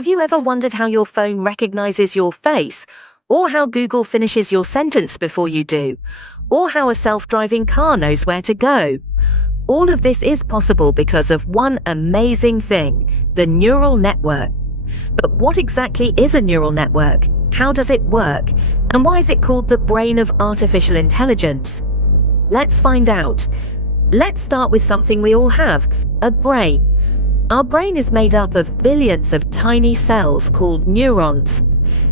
Have you ever wondered how your phone recognizes your face? Or how Google finishes your sentence before you do? Or how a self-driving car knows where to go? All of this is possible because of one amazing thing, the neural network. But what exactly is a neural network? How does it work? And why is it called the brain of artificial intelligence? Let's find out. Let's start with something we all have, a brain. Our brain is made up of billions of tiny cells called neurons.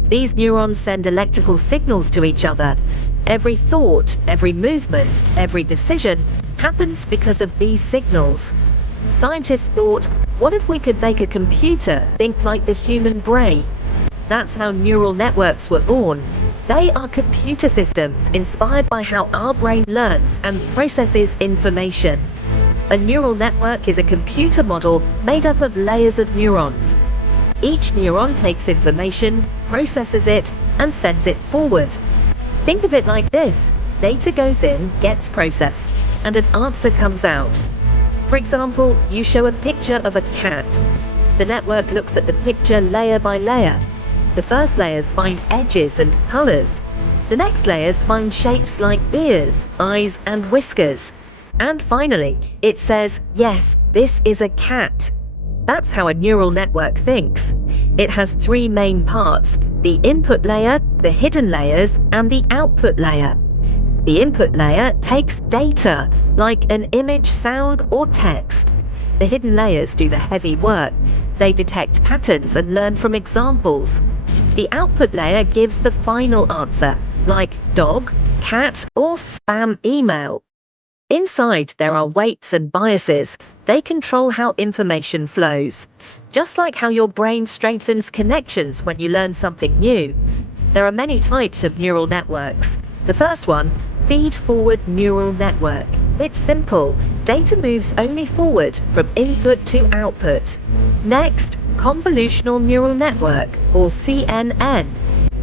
These neurons send electrical signals to each other. Every thought, every movement, every decision happens because of these signals. Scientists thought, what if we could make a computer think like the human brain? That's how neural networks were born. They are computer systems inspired by how our brain learns and processes information. A neural network is a computer model made up of layers of neurons. Each neuron takes information, processes it, and sends it forward. Think of it like this: data goes in, gets processed, and an answer comes out. For example, you show a picture of a cat. The network looks at the picture layer by layer. The first layers find edges and colors. The next layers find shapes like ears, eyes, and whiskers. And finally, it says, yes, this is a cat. That's how a neural network thinks. It has three main parts: the input layer, the hidden layers, and the output layer. The input layer takes data, like an image, sound, or text. The hidden layers do the heavy work. They detect patterns and learn from examples. The output layer gives the final answer, like dog, cat, or spam email. Inside, there are weights and biases. They control how information flows. Just like how your brain strengthens connections when you learn something new. There are many types of neural networks. The first one, feed-forward neural network. It's simple. Data moves only forward from input to output. Next, convolutional neural network, or CNN.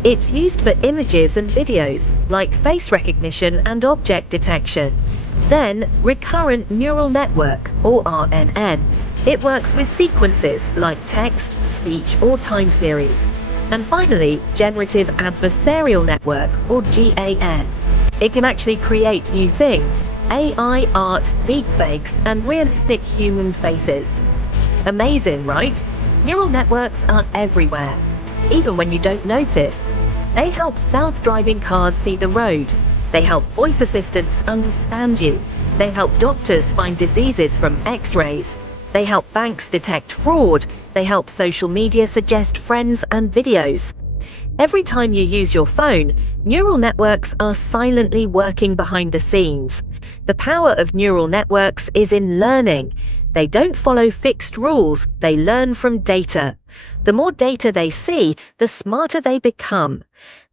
It's used for images and videos, like face recognition and object detection. Then, recurrent neural network, or RNN. It works with sequences like text, speech, or time series. And finally, generative adversarial network, or GAN. It can actually create new things: AI, art, deepfakes, and realistic human faces. Amazing, right? Neural networks are everywhere, even when you don't notice. They help self-driving cars see the road. They help voice assistants understand you. They help doctors find diseases from X-rays. They help banks detect fraud. They help social media suggest friends and videos. Every time you use your phone, neural networks are silently working behind the scenes. The power of neural networks is in learning. They don't follow fixed rules, they learn from data. The more data they see, the smarter they become.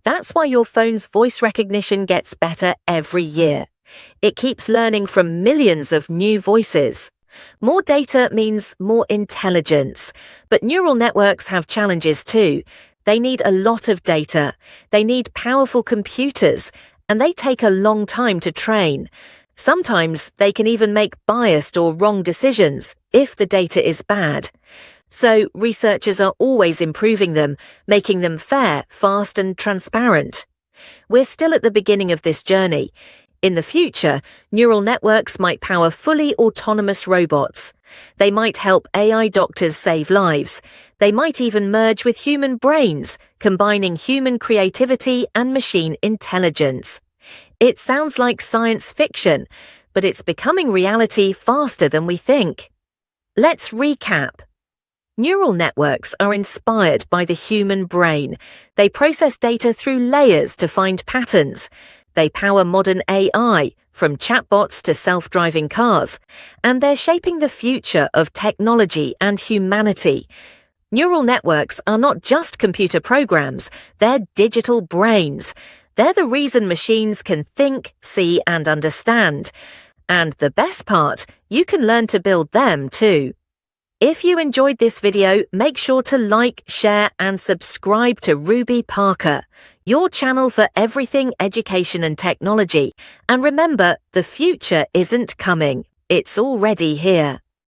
That's why your phone's voice recognition gets better every year. It keeps learning from millions of new voices. More data means more intelligence. But neural networks have challenges too. They need a lot of data. They need powerful computers, and they take a long time to train. Sometimes they can even make biased or wrong decisions if the data is bad. So researchers are always improving them, making them fair, fast, and transparent. We're still at the beginning of this journey. In the future, neural networks might power fully autonomous robots. They might help AI doctors save lives. They might even merge with human brains, combining human creativity and machine intelligence. It sounds like science fiction, but it's becoming reality faster than we think. Let's recap. Neural networks are inspired by the human brain. They process data through layers to find patterns. They power modern AI, from chatbots to self-driving cars, and they're shaping the future of technology and humanity. Neural networks are not just computer programs, they're digital brains. They're the reason machines can think, see, and understand. And the best part, you can learn to build them too. If you enjoyed this video, make sure to like, share, and subscribe to Ruby Parker, your channel for everything education and technology. And remember, the future isn't coming, it's already here.